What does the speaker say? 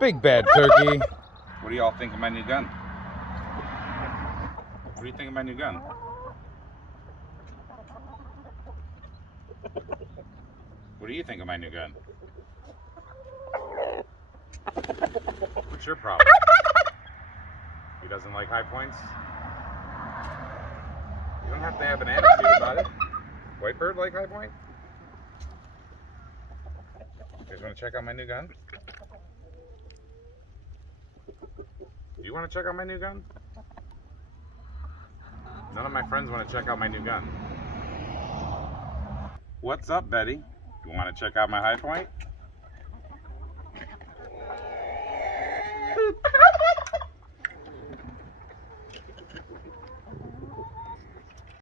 Big bad turkey. What do y'all think of my new gun? What do you think of my new gun? What do you think of my new gun? What's your problem? He doesn't like high points? You don't have to have an attitude about it. White bird like high point? You guys want to check out my new gun? Do you want to check out my new gun? None of my friends want to check out my new gun. What's up, Betty? You want to check out my high point?